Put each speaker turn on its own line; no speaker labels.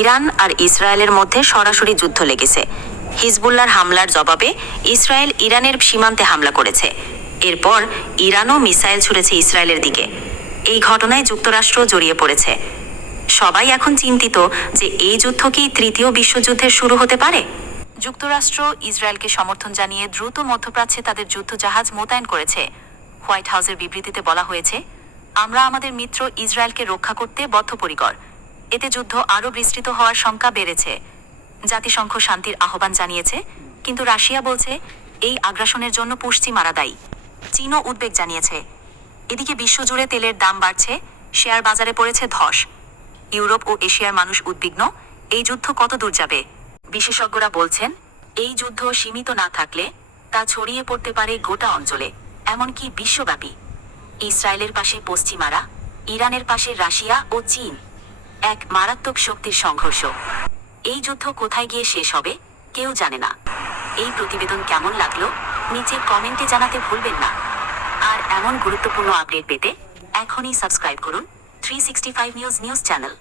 Iran আর ইসরায়েলের মধ্যে সরাসরি যুদ্ধ লেগেছে। হিজবুল্লার হামলার জবাবে ইসরায়েল ইরানের সীমান্তে হামলা করেছে। এরপর ইরানও মিসাইল ছুড়েছে ইসরায়েলের দিকে। এই ঘটনায় যুক্তরাষ্ট্র জড়িয়ে পড়েছে। সবাই এখন চিন্তিত যে এই যুদ্ধ কি তৃতীয় বিশ্বযুদ্ধের শুরু হতে পারে? যুক্তরাষ্ট্র ইসরায়েলকে সমর্থন জানিয়ে দ্রুত মধ্যপ্রাচ্যে তাদের যুদ্ধজাহাজ মোতায়েন করেছে। হোয়াইট হাউসের বিবৃতিতে বলা হয়েছে, আমরা আমাদের মিত্র ইসরায়েলকে রক্ষা করতে বদ্ধপরিকর। এতে যুদ্ধ আরও বিস্তৃত হওয়ার শঙ্কা বেড়েছে। জাতিসংঘ শান্তির আহ্বান জানিয়েছে, কিন্তু রাশিয়া বলছে, এই আগ্রাসনের জন্য পশ্চিমারা দায়ী। চীনও উদ্বেগ জানিয়েছে। এদিকে বিশ্বজুড়ে তেলের দাম বাড়ছে, শেয়ার বাজারে পড়েছে ধস। ইউরোপ ও এশিয়ার মানুষ উদ্বিগ্ন, এই যুদ্ধ কত দূর যাবে? বিশেষজ্ঞরা বলছেন, এই যুদ্ধ সীমিত না থাকলে তা ছড়িয়ে পড়তে পারে গোটা অঞ্চলে, এমনকি বিশ্বব্যাপী। ইসরায়েলের পাশে পশ্চিমারা, ইরানের পাশে রাশিয়া ও চীন। এক মারাত্মক শক্তির সংঘর্ষ। এই যুদ্ধ কোথায় গিয়ে শেষ হবে, কেউ জানে না। এই প্রতিবেদন কেমন লাগল, নিচে কমেন্টে জানাতে ভুলবেন না। আর এমন গুরুত্বপূর্ণ আপডেট পেতে এখনই সাবস্ক্রাইব করুন three sixty five news news channel